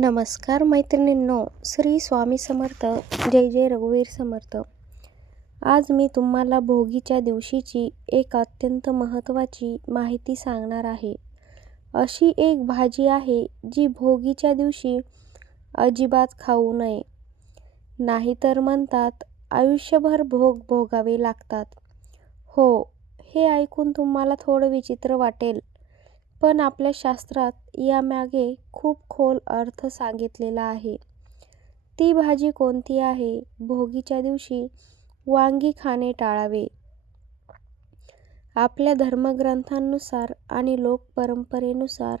नमस्कार मैत्रिणींनो श्री स्वामी समर्थ जय जय रघुवीर समर्थ. आज मी तुम्हाला भोगीच्या दिवशीची एक अत्यंत महत्त्वाची माहिती सांगणार आहे. अशी एक भाजी आहे जी भोगीच्या दिवशी अजिबात खाऊ नये. नाहीतर म्हणतात आयुष्यभर भोग भोगावे लागतात. हो हे ऐकून तुम्हाला थोडं विचित्र वाटेल. पण आपल्या शास्त्रात यामागे खूप खोल अर्थ सांगितलेला आहे. ती भाजी कोणती आहे? भोगीच्या दिवशी वांगी खाणे टाळावे. आपल्या धर्मग्रंथांनुसार आणि लोकपरंपरेनुसार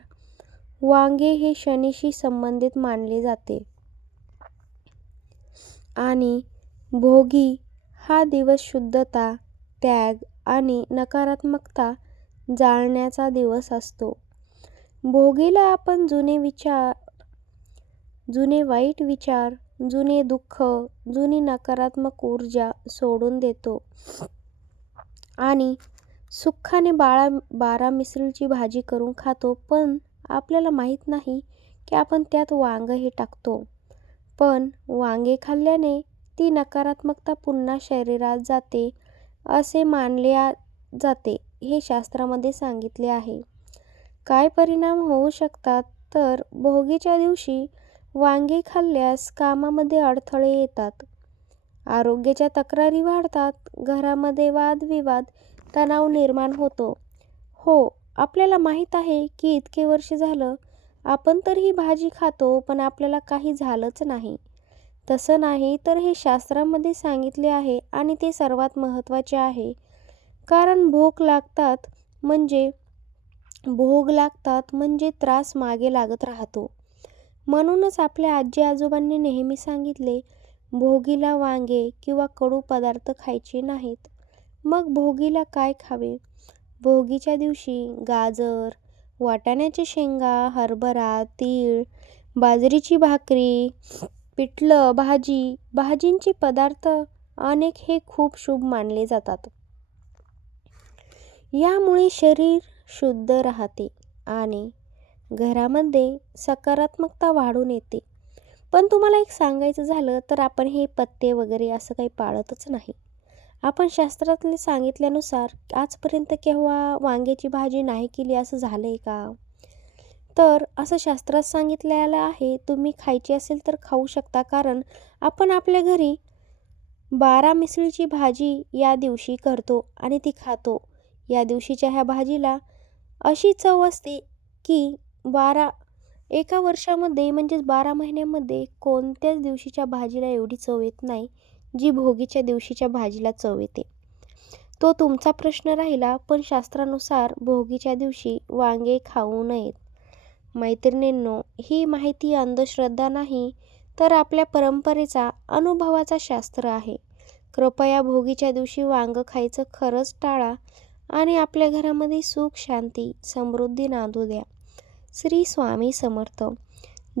वांगे हे शनीशी संबंधित मानले जाते. आणि भोगी हा दिवस शुद्धता त्याग आणि नकारात्मकता जाळण्याचा दिवस असतो. भोगीला आपण जुने विचार जुने वाईट विचार जुने दुःख जुनी नकारात्मक ऊर्जा सोडून देतो. आणि सुखाने बाळा बारा मिसळीची भाजी करून खातो पण आपल्याला माहीत नाही की आपण त्यात वांगंही टाकतो. पण वांगे खाल्ल्याने ती नकारात्मकता पुन्हा शरीरात जाते असे मानले जाते. हे शास्त्रामध्ये सांगितले आहे. काय परिणाम होऊ शकतात? तर भोगीच्या दिवशी वांगे खाल्ल्यास कामामध्ये अडथळे येतात. आरोग्याच्या तक्रारी वाढतात. घरामध्ये वादविवाद तणाव निर्माण होतो. हो आपल्याला माहीत आहे की इतके वर्ष झालं आपण तर ही भाजी खातो पण आपल्याला काही झालंच नाही. तसं नाही तर हे शास्त्रामध्ये सांगितले आहे आणि ते सर्वात महत्त्वाचे आहे. कारण भोक लागतात म्हणजे भोग लागतात म्हणजे त्रास मागे लागत राहतो. म्हणूनच आपल्या आजी आजोबांनी नेहमी सांगितले भोगीला वांगे किंवा कडू पदार्थ खायचे नाहीत. मग भोगीला काय खावे? भोगीच्या दिवशी गाजर वाटाण्याचे शेंगा हरभरा तीळ बाजरीची भाकरी पिठलं भाजी भाजींचे पदार्थ अनेक हे खूप शुभ मानले जातात. यामुळे शरीर शुद्ध राहते आणि घरामध्ये सकारात्मकता वाढून येते. पण तुम्हाला एक सांगायचं झालं तर आपण हे पत्ते वगैरे असं काही पाळतच नाही. आपण शास्त्रातले सांगितल्यानुसार आजपर्यंत केव्हा वांग्याची भाजी नाही केली असं झालं आहे का? तर असं शास्त्रात सांगितलेलं आहे तुम्ही खायची असेल तर खाऊ शकता कारण आपण आपल्या घरी बारा मिसळीची भाजी या दिवशी करतो आणि ती खातो. या दिवशीच्या ह्या भाजीला अशी चव असते की बारा एका वर्षामध्ये म्हणजेच बारा महिन्यामध्ये कोणत्याच दिवशीच्या भाजीला एवढी चव येत नाही जी भोगीच्या दिवशीच्या भाजीला चव येते. तो तुमचा प्रश्न राहिला पण शास्त्रानुसार भोगीच्या दिवशी वांगे खाऊ नयेत. मैत्रिणींनो ही माहिती अंधश्रद्धा नाही तर आपल्या परंपरेचा अनुभवाचा शास्त्र आहे. कृपया भोगीच्या दिवशी वांगं खायचं खरंच टाळा आणि आपल्या घरामध्ये सुख शांती समृद्धी नांदू द्या. श्री स्वामी समर्थ.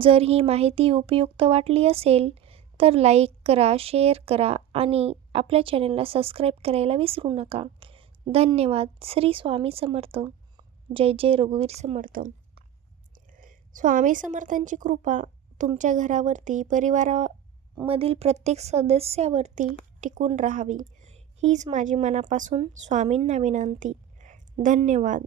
जर ही माहिती उपयुक्त वाटली असेल तर लाईक करा शेअर करा आणि आपल्या चॅनलला सबस्क्राईब करायला विसरू नका. धन्यवाद. श्री स्वामी समर्थ. जय जय रघुवीर समर्थ. स्वामी समर्थांची कृपा तुमच्या घरावरती परिवारामधील प्रत्येक सदस्यावरती टिकून राहावी. हीच माझी मनापासून स्वामींना विनंती. धन्यवाद.